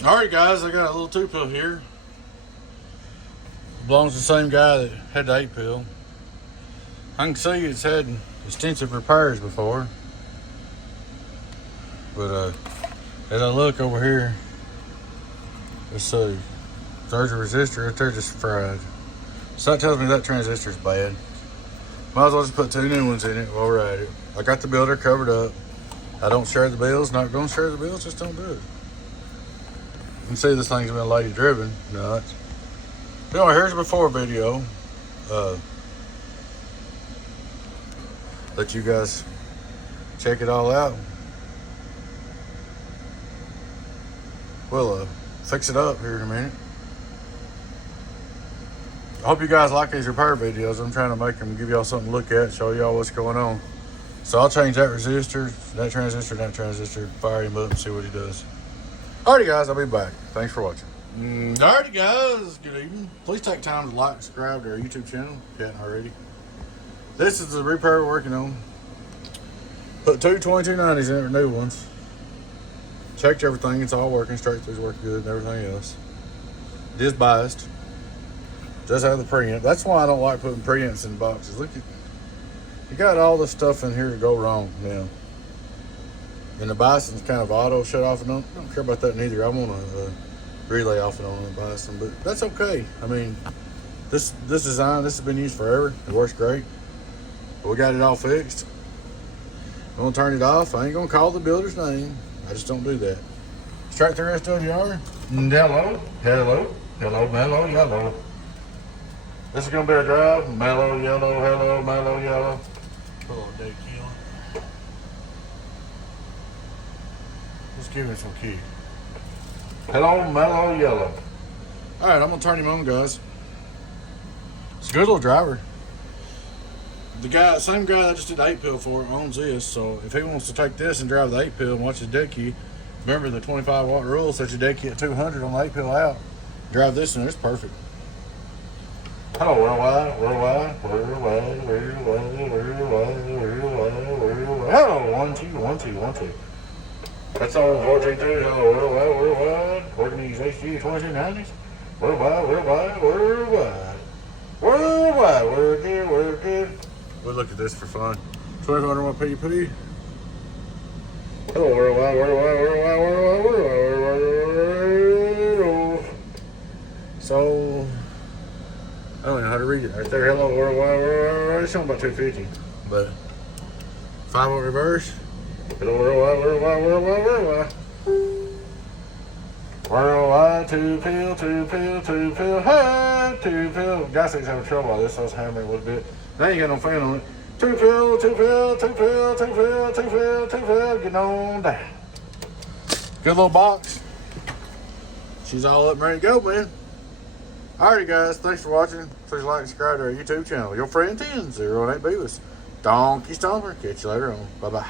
Alright guys, I got a little 2-pill here. Belongs to the same guy that had the 8-pill. I can see it's had extensive repairs before. But as I look over here, let's see. There's a resistor right there just fried. So that tells me that transistor's bad. Might as well just put 2 new ones in it while we're at it. I got the builder covered up. I don't share the bills, not gonna share the bills, just don't do it. You can see this thing's been lady driven. Nuts. But anyway, here's a before video. Let you guys check it all out. We'll fix it up here in a minute. I hope you guys like these repair videos. I'm trying to make them, give y'all something to look at, show y'all what's going on. So I'll change that resistor, that transistor, fire him up and see what he does. Alrighty guys, I'll be back. Thanks for watching. Alrighty guys, good evening. Please take time to like and subscribe to our YouTube channel if you hadn't already. This is the repair we're working on. Put 2 2290s in it, new ones. Checked everything, it's all working, straight through's working good and everything else. It is biased. Does have the preamp. That's why I don't like putting preamps in boxes. Look at, you got all this stuff in here to go wrong now. And the Bison's kind of auto shut off and on. I don't care about that neither. I want a relay off and on the Bison, but that's okay. I mean, this design, this has been used forever. It works great. But we got it all fixed. I'm gonna turn it off. I ain't gonna call the builder's name. I just don't do that. Straight through SWR. Hello, hello, hello, mellow, yellow. This is gonna be a drive. Mellow, yellow, hello, mellow, yellow. Put a little day key on it. Let's give it some key. Hello, mellow, yellow. All right, I'm gonna turn him on, guys. It's a good little driver. The guy, same guy that I just did the 8-pill for, owns this. So if he wants to take this and drive the 8-pill and watch his dead key, remember the 25-watt rule, set your dead key at 200 on the 8-pill out. Drive this and it's perfect. Hello, worldwide, worldwide, worldwide, worldwide, worldwide, worldwide. Hello, 1 2 1 2 1 2. That's all 14 2. Hello, worldwide, worldwide. Working these HG 2290s. Worldwide, worldwide, worldwide. Worldwide, we're good, we're good. We'll look at this for fun. 1200 watt PP. Hello, worldwide, worldwide, worldwide, worldwide, worldwide, worldwide. So, I don't know how to read it. Right there, hello, worldwide, worldwide. It's showing about 250. But 5-volt reverse. Hello, worldwide, worldwide, worldwide, worldwide. Worldwide, 2-pill, 2-pill, 2-pill, hey, 2-pill. Guys ain't having trouble with this, so I was hammering a little bit. Now you got no fan on it. 2-pill, 2-pill, 2-pill, 2-pill, 2-pill, 2-pill, getting on down. Good little box. She's all up and ready to go, man. Alrighty guys, thanks for watching. Please like and subscribe to our YouTube channel. Your friend 1008 Beavis. Donkey Stomper. Catch you later on. Bye-bye.